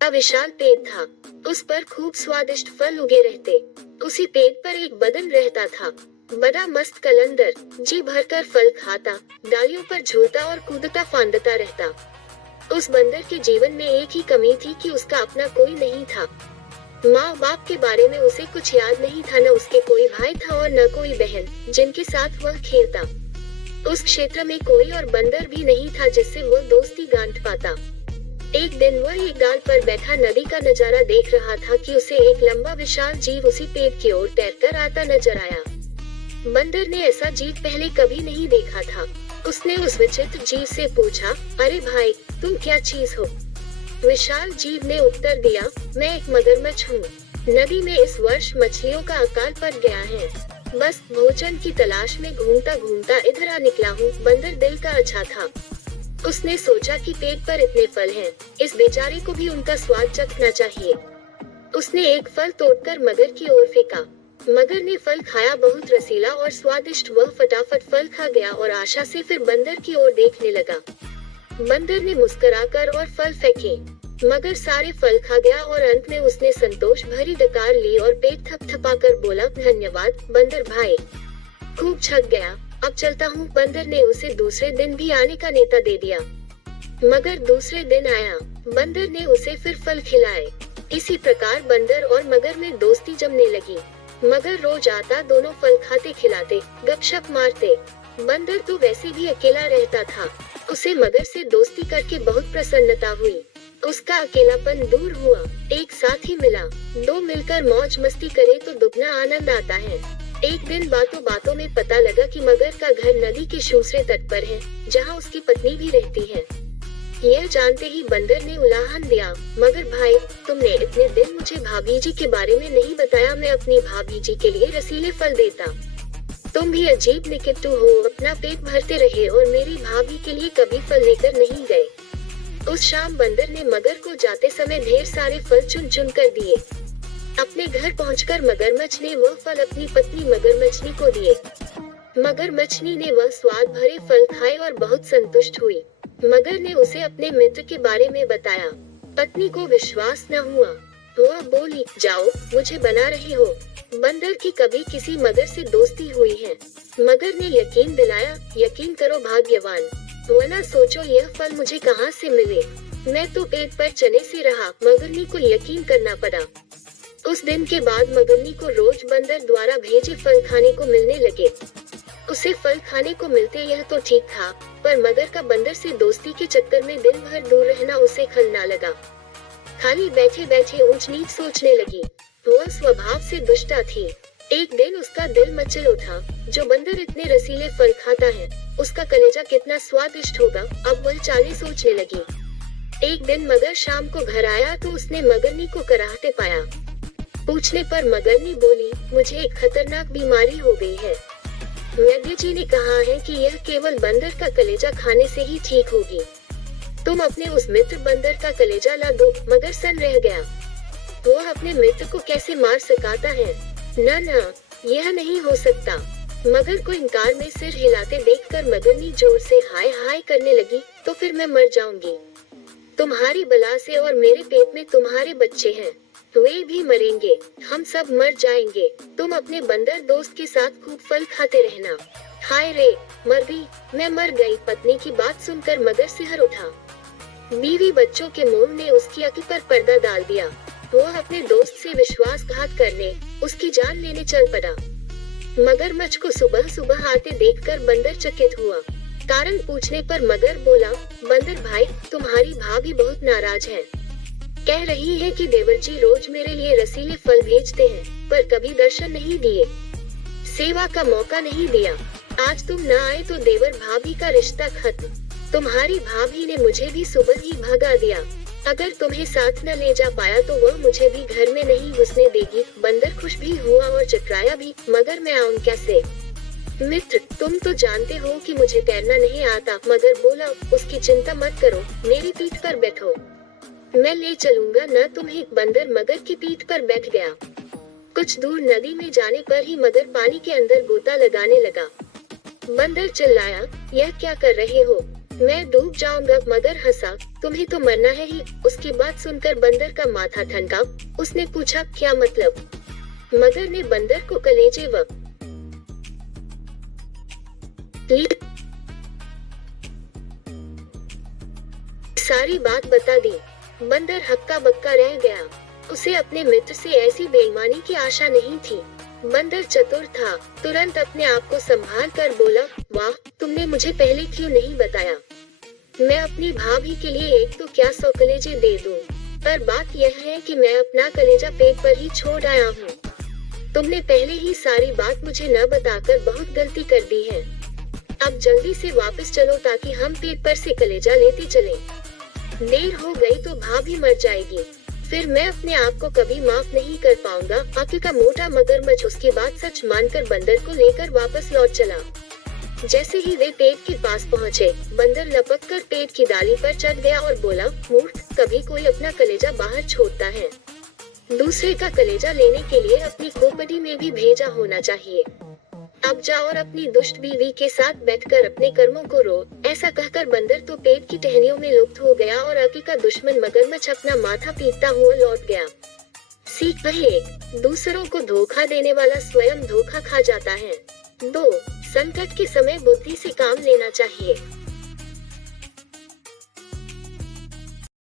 विशाल पेड़ था। उस पर खूब स्वादिष्ट फल उगे रहते। उसी पेड़ पर एक बदन रहता था, बड़ा मस्त कलंदर। जी भरकर फल खाता, डालियों पर झूलता और कूदता फांदता रहता। उस बंदर के जीवन में एक ही कमी थी कि उसका अपना कोई नहीं था। माँ बाप के बारे में उसे कुछ याद नहीं था, न उसके कोई भाई था और न कोई बहन जिनके साथ वह खेलता। उस क्षेत्र में कोई और बंदर भी नहीं था जिससे वह दोस्ती गांठ पाता। एक दिन वह एक डाल पर बैठा नदी का नजारा देख रहा था कि उसे एक लंबा विशाल जीव उसी पेड़ की ओर तैरकर आता नजर आया। बंदर ने ऐसा जीव पहले कभी नहीं देखा था। उसने उस विचित्र जीव से पूछा, अरे भाई, तुम क्या चीज हो? विशाल जीव ने उत्तर दिया, मैं एक मगरमच्छ हूँ। नदी में इस वर्ष मछलियों का अकाल पड़ गया है। बस भोजन की तलाश में घूमता घूमता इधर आ निकला हूँ। बंदर दिल का अच्छा था। उसने सोचा कि पेड़ पर इतने फल हैं, इस बेचारे को भी उनका स्वाद चखना चाहिए। उसने एक फल तोड़कर मगर की ओर फेंका। मगर ने फल खाया, बहुत रसीला और स्वादिष्ट। वह फटाफट फल खा गया और आशा से फिर बंदर की ओर देखने लगा। बंदर ने मुस्कुराकर और फल फेंके। मगर सारे फल खा गया और अंत में उसने संतोष भरी डकार ली और पेट थपथपाकर बोला, धन्यवाद बंदर भाई, खूब छक गया, अब चलता हूँ। बंदर ने उसे दूसरे दिन भी आने का नेता दे दिया। मगर दूसरे दिन आया। बंदर ने उसे फिर फल खिलाए। इसी प्रकार बंदर और मगर में दोस्ती जमने लगी। मगर रोज आता, दोनों फल खाते खिलाते गपशप मारते। बंदर तो वैसे भी अकेला रहता था। उसे मगर से दोस्ती करके बहुत प्रसन्नता हुई। उसका अकेलापन दूर हुआ। एक साथी मिला, दो मिलकर मौज मस्ती करे तो दुगना आनंद आता है। एक दिन बातों बातों में पता लगा कि मगर का घर नदी के दूसरे तट पर है, जहाँ उसकी पत्नी भी रहती है। यह जानते ही बंदर ने उलाहन दिया, मगर भाई, तुमने इतने दिन मुझे भाभी जी के बारे में नहीं बताया। मैं अपनी भाभी जी के लिए रसीले फल देता। तुम भी अजीब निकट्टू हो, अपना पेट भरते रहे और मेरी भाभी के लिए कभी फल लेकर नहीं गए। उस शाम बंदर ने मगर को जाते समय ढेर सारे फल चुन चुन कर दिए। अपने घर पहुंचकर मगरमच्छ ने वह फल अपनी पत्नी मगरमच्छनी को दिए। मगरमच्छनी ने वह स्वाद भरे फल खाए और बहुत संतुष्ट हुई। मगर ने उसे अपने मित्र के बारे में बताया। पत्नी को विश्वास न हुआ। वह बोली, जाओ, मुझे बना रही हो। बंदर की कभी किसी मगर से दोस्ती हुई है? मगर ने यकीन दिलाया, यकीन करो भाग्यवान, वरना सोचो यह फल मुझे कहाँ से मिले। मैं तो पेट पर चने से रहा। मगरनी को यकीन करना पड़ा। उस दिन के बाद मगरनी को रोज बंदर द्वारा भेजे फल खाने को मिलने लगे। उसे फल खाने को मिलते यह तो ठीक था, पर मगर का बंदर से दोस्ती के चक्कर में दिन भर दूर रहना उसे खलना लगा। खाली बैठे बैठे ऊंच नीच सोचने लगी। वह स्वभाव से दुष्टा थी। एक दिन उसका दिल मचल उठा, जो बंदर इतने रसीले फल खाता है, उसका कलेजा कितना स्वादिष्ट होगा। अब वह चालें सोचने लगी। एक दिन मगर शाम को घर आया तो उसने मगरनी को कराहते पाया। पूछने पर मगरनी बोली, मुझे एक खतरनाक बीमारी हो गई है। वैद्य जी ने कहा है कि यह केवल बंदर का कलेजा खाने से ही ठीक होगी। तुम अपने उस मित्र बंदर का कलेजा ला दो। मगर सन रह गया। वह अपने मित्र को कैसे मार सकाता है? न, यह नहीं हो सकता। मगर को इनकार में सिर हिलाते देखकर मगरनी जोर से हाय हाय करने लगी, तो फिर मैं मर जाऊंगी। तुम्हारी बला से और मेरे पेट में तुम्हारे बच्चे हैं, वे भी मरेंगे, हम सब मर जाएंगे। तुम अपने बंदर दोस्त के साथ खूब फल खाते रहना। हाय रे, मर गई, मैं मर गई। पत्नी की बात सुनकर मगर सिहर उठा। बीवी बच्चों के मोह ने उसकी आंखों पर पर्दा डाल दिया। वह अपने दोस्त से विश्वासघात करने, उसकी जान लेने चल पड़ा। मगरमच्छ को सुबह सुबह आते देखकर बंदर चकित हुआ। कारण पूछने पर मगर बोला, बंदर भाई, तुम्हारी भाभी बहुत नाराज है। कह रही है कि देवर जी रोज मेरे लिए रसीले फल भेजते हैं, पर कभी दर्शन नहीं दिए, सेवा का मौका नहीं दिया। आज तुम न आए तो देवर भाभी का रिश्ता खत्म। तुम्हारी भाभी ने मुझे भी सुबह ही भगा दिया। अगर तुम्हें साथ न ले जा पाया तो वह मुझे भी घर में नहीं घुसने देगी। बंदर खुश भी हुआ और चकराया भी, मगर मैं आऊं कैसे? मित्र, तुम तो जानते हो कि मुझे तैरना नहीं आता। मगर बोला, उसकी चिंता मत करो, मेरी पीठ पर बैठो, मैं ले चलूंगा न तुम्हें। बंदर मगर की पीठ पर बैठ गया। कुछ दूर नदी में जाने पर ही मगर पानी के अंदर गोता लगाने लगा। बंदर चिल्लाया, यह क्या कर रहे हो? मैं डूब जाऊंगा, मगर हंसा। तुम्हें तो मरना है ही। उसकी बात सुनकर बंदर का माथा ठनका। उसने पूछा, क्या मतलब? मगर ने बंदर को कलेजे व सारी बात बता दी। बंदर हक्का बक्का रह गया। उसे अपने मित्र से ऐसी बेईमानी की आशा नहीं थी। बंदर चतुर था, तुरंत अपने आप को संभाल कर बोला, वाह, तुमने मुझे पहले क्यों नहीं बताया? मैं अपनी भाभी के लिए एक तो क्या 100 कलेजे दे दूं। पर बात यह है कि मैं अपना कलेजा पेट पर ही छोड़ आया हूँ। तुमने पहले ही सारी बात मुझे न बताकर बहुत गलती कर दी है। अब जल्दी से वापस चलो ताकि हम पेट पर से कलेजा लेते चलें। देर हो गई तो भाभी मर जाएगी, फिर मैं अपने आप को कभी माफ नहीं कर पाऊंगा। आगे का मोटा मगरमच्छ उसकी बात सच मानकर बंदर को लेकर वापस लौट चला। जैसे ही वे पेड़ के पास पहुँचे, बंदर लपक कर पेड़ की डाली पर चढ़ गया और बोला, मूर्ख, कभी कोई अपना कलेजा बाहर छोड़ता है? दूसरे का कलेजा लेने के लिए अपनी खोपड़ी में भी भेजा होना चाहिए। अब जा और अपनी दुष्ट बीवी के साथ बैठकर अपने कर्मों को रो। ऐसा कहकर बंदर तो पेड़ की टहनियों में लुप्त हो गया और अकी का दुश्मन मगरमच्छ अपना माथा पीटता हुआ लौट गया। सीख वही 1, दूसरों को धोखा देने वाला स्वयं धोखा खा जाता है। 2, संकट के समय बुद्धि से काम लेना चाहिए।